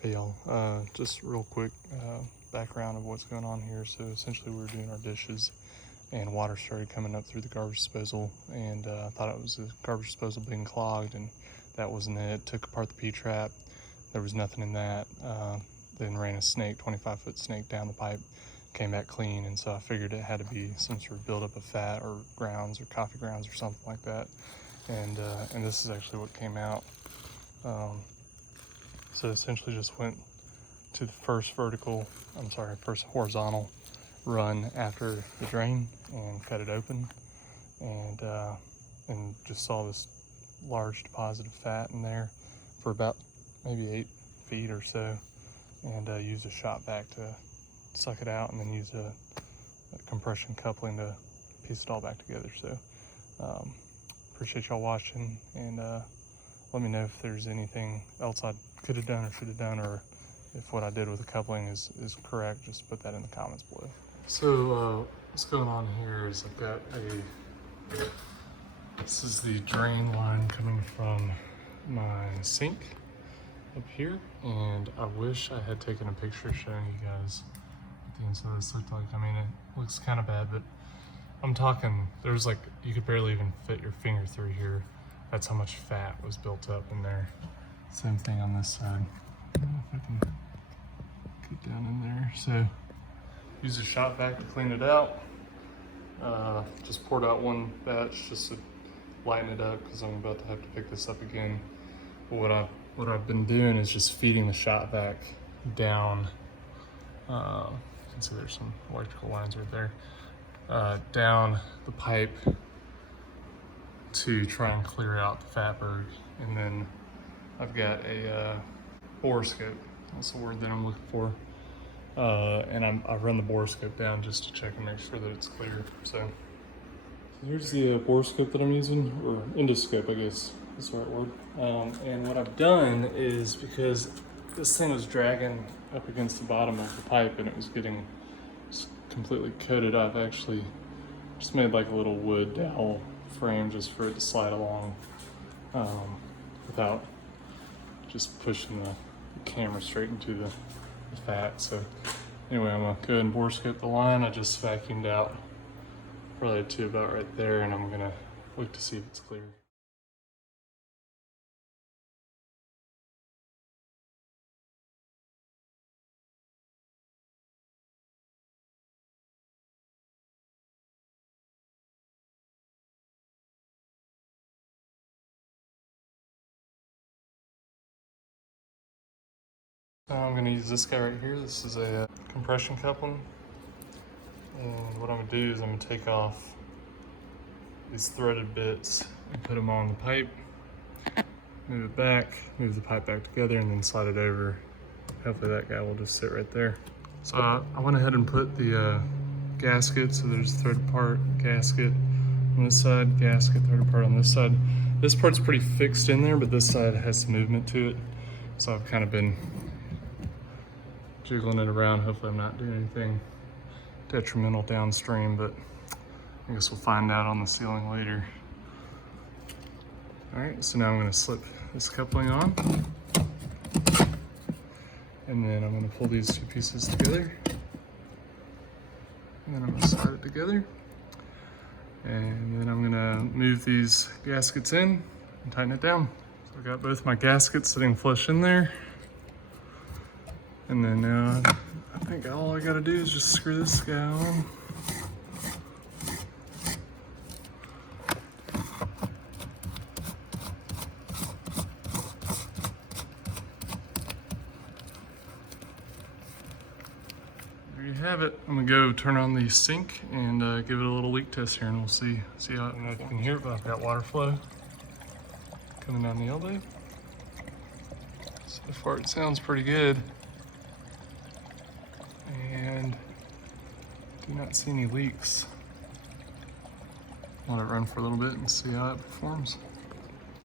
Hey y'all, just real quick background of what's going on here. So essentially we were doing our dishes and water started coming up through the garbage disposal, and I thought it was the garbage disposal being clogged, and that wasn't it. Took apart the P-trap, there was nothing in that. Then ran a snake, 25-foot snake down the pipe, came back clean, and so I figured it had to be some sort of buildup of fat or grounds or coffee grounds or something like that. And this is actually what came out. So essentially just went to the first horizontal run after the drain and cut it open, and just saw this large deposit of fat in there for about maybe 8 feet or so, and used a shop vac to suck it out, and then use a compression coupling to piece it all back together. So appreciate y'all watching, and let me know if there's anything else I could have done or should have done, or if what I did with the coupling is correct. Just put that in the comments below. So what's going on here is I've got this is the drain line coming from my sink up here, and I wish I had taken a picture showing you guys what the inside of this looked like. I mean, it looks kind of bad, but I'm talking, there's like, you could barely even fit your finger through here. That's how much fat was built up in there. Same thing on this side. I don't know if I can get down in there. So use a shop vac to clean it out. Just poured out one batch just to lighten it up, because I'm about to have to pick this up again. But what I've been doing is just feeding the shop vac down. You can see there's some electrical lines right there. Down the pipe to try and clear out the fatberg. And then I've got a borescope. That's the word that I'm looking for. And I've run the borescope down just to check and make sure that it's clear. So here's the borescope that I'm using, or endoscope, I guess is the right word. And what I've done is, because this thing was dragging up against the bottom of the pipe and it was getting completely coated, I've actually just made like a little wood dowel frame just for it to slide along without just pushing the camera straight into the fat. So anyway, I'm gonna go ahead and borescope the line. I just vacuumed out probably to about right there, and I'm gonna look to see if it's clear. So I'm gonna use this guy right here. This is a compression coupling. And what I'm gonna do is I'm gonna take off these threaded bits and put them on the pipe, move it back, move the pipe back together, and then slide it over. Hopefully that guy will just sit right there. So I went ahead and put the gasket, so there's a threaded part, gasket on this side, gasket, threaded part on this side. This part's pretty fixed in there, but this side has some movement to it. So I've kind of been jiggling it around. Hopefully I'm not doing anything detrimental downstream, but I guess we'll find out on the ceiling later. All right, so now I'm gonna slip this coupling on, and then I'm gonna pull these two pieces together, and then I'm gonna slide it together, and then I'm gonna move these gaskets in and tighten it down. So I've got both my gaskets sitting flush in there, and then now I think all I gotta do is just screw this guy on. There you have it. I'm gonna go turn on the sink and give it a little leak test here, and we'll see how, I don't know if you can hear it, but I've got water flow coming down the elbow. So far it sounds pretty good. And do not see any leaks. Let it run for a little bit and see how it performs.